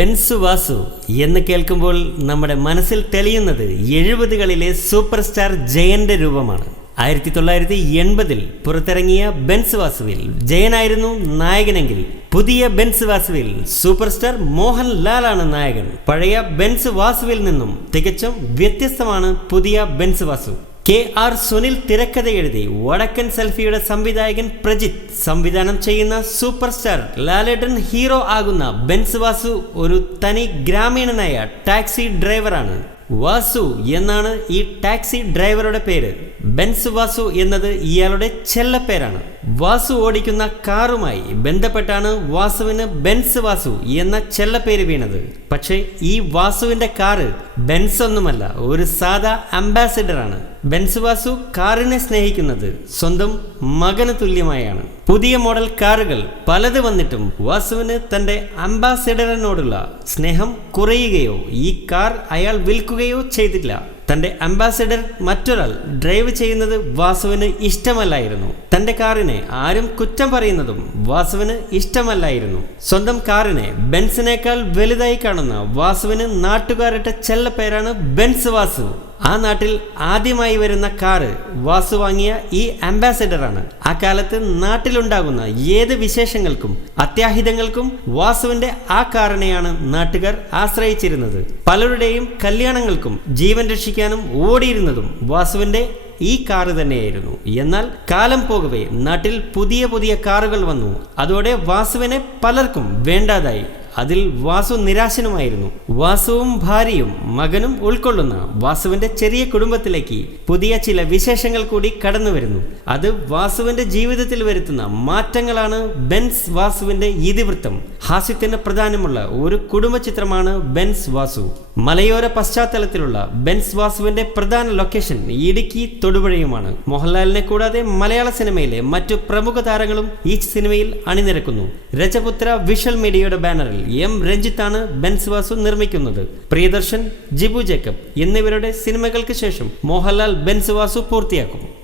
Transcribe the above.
Benz Vasu എന്ന് കേൾക്കുമ്പോൾ നമ്മുടെ മനസ്സിൽ തെളിയുന്നത് 70കളിലെ സൂപ്പർ സ്റ്റാർ ജയന്റെ രൂപമാണ്. 1980 പുറത്തിറങ്ങിയ ബെൻസ് വാസുവിൽ ജയനായിരുന്നു നായകനെങ്കിൽ പുതിയ ബെൻസ് വാസുവിൽ സൂപ്പർ സ്റ്റാർ മോഹൻലാലാണ് നായകൻ. പഴയ ബെൻസ് വാസുവിൽ നിന്നും തികച്ചും വ്യത്യസ്തമാണ് പുതിയ ബെൻസ് വാസു. KR സുനിൽ തിരക്കഥ എഴുതി വടക്കൻ സെൽഫിയുടെ സംവിധായകൻ പ്രജിത്ത് സംവിധാനം ചെയ്യുന്ന സൂപ്പർ സ്റ്റാർ ലാലേട്ടൻ ഹീറോ ആകുന്ന ബെൻസ് വാസു ഒരു തനി ഗ്രാമീണനായ ടാക്സി ഡ്രൈവറാണ്. വാസു എന്നാണ് ഈ ടാക്സി ഡ്രൈവറുടെ പേര്. ബെൻസ് വാസു എന്നത് ഇയാളുടെ ചെല്ലപ്പേരാണ്. വാസു ഓടിക്കുന്ന കാറുമായി ബന്ധപ്പെട്ടാണ് വാസുവിന് ബെൻസ് വാസു എന്ന ചെല്ലപ്പേര് വീണത്. പക്ഷേ ഈ വാസുവിന്റെ കാറ് ബെൻസ് ഒന്നുമല്ല, ഒരു സാധാ അംബാസിഡറാണ്. ബെൻസ് വാസു കാറിനെ സ്നേഹിക്കുന്നത് സ്വന്തം മകന് തുല്യമായാണ്. പുതിയ മോഡൽ കാറുകൾ പലത് വന്നിട്ടും വാസുവിന് തന്റെ അംബാസിഡറിനോടുള്ള സ്നേഹം കുറയുകയോ ഈ കാർ അയാൾ വിൽക്കുകയോ ചെയ്തില്ല. തന്റെ അംബാസിഡർ മറ്റൊരാൾ ഡ്രൈവ് ചെയ്യുന്നത് വാസുവിന് ഇഷ്ടമല്ലായിരുന്നു. തന്റെ കാറിനെ ആരും കുറ്റം പറയുന്നതും വാസുവിന് ഇഷ്ടമല്ലായിരുന്നു. സ്വന്തം കാറിനെ ബെൻസിനേക്കാൾ വലുതായി കാണുന്ന വാസുവിന് നാട്ടുകാരുടെ ചെല്ലപ്പേരാണ് ബെൻസ് വാസു. ആ നാട്ടിൽ ആദ്യമായി വരുന്ന കാറ് വാസു വാങ്ങിയ ഈ അംബാസിഡറാണ്. ആ കാലത്ത് നാട്ടിലുണ്ടാകുന്ന ഏത് വിശേഷങ്ങൾക്കും അത്യാഹിതങ്ങൾക്കും വാസുവിന്റെ ആ കാറിനെയാണ് നാട്ടുകാർ ആശ്രയിച്ചിരുന്നത്. പലരുടെയും കല്യാണങ്ങൾക്കും ജീവൻ രക്ഷിക്കാനും ഓടിയിരുന്നതും വാസുവിന്റെ ഈ കാറ് തന്നെയായിരുന്നു. എന്നാൽ കാലം പോകവേ നാട്ടിൽ പുതിയ പുതിയ കാറുകൾ വന്നു. അതോടെ വാസുവിനെ പലർക്കും വേണ്ടാതായി. അതിൽ വാസു നിരാശനുമായിരുന്നു. വാസുവും ഭാര്യയും മകനും ഉൾക്കൊള്ളുന്ന വാസുവിന്റെ ചെറിയ കുടുംബത്തിലേക്ക് പുതിയ ചില വിശേഷങ്ങൾ കൂടി കടന്നു വരുന്നു. അത് വാസുവിന്റെ ജീവിതത്തിൽ വരുത്തുന്ന മാറ്റങ്ങളാണ് ബെൻസ് വാസുവിന്റെ ഇതിവൃത്തം. ഹാസ്യത്തിന് പ്രധാനമുള്ള ഒരു കുടുംബ ചിത്രമാണ് ബെൻസ് വാസു. മലയോര പശ്ചാത്തലത്തിലുള്ള ബെൻസ് വാസുവിന്റെ പ്രധാന ലൊക്കേഷൻ ഇടുക്കി തൊടുപുഴയുമാണ്. മോഹൻലാലിനെ കൂടാതെ മലയാള സിനിമയിലെ മറ്റു പ്രമുഖ താരങ്ങളും ഈ സിനിമയിൽ അണിനിരക്കുന്നു. രജപുത്ര വിഷ്വൽ മീഡിയയുടെ ബാനറിൽ M രഞ്ജിത്താണ് ബെൻസ് വാസു നിർമ്മിക്കുന്നത്. പ്രിയദർശൻ, ജിബു ജേക്കബ് എന്നിവരുടെ സിനിമകൾക്ക് ശേഷം മോഹൻലാൽ ബെൻസ് വാസു പൂർത്തിയാക്കും.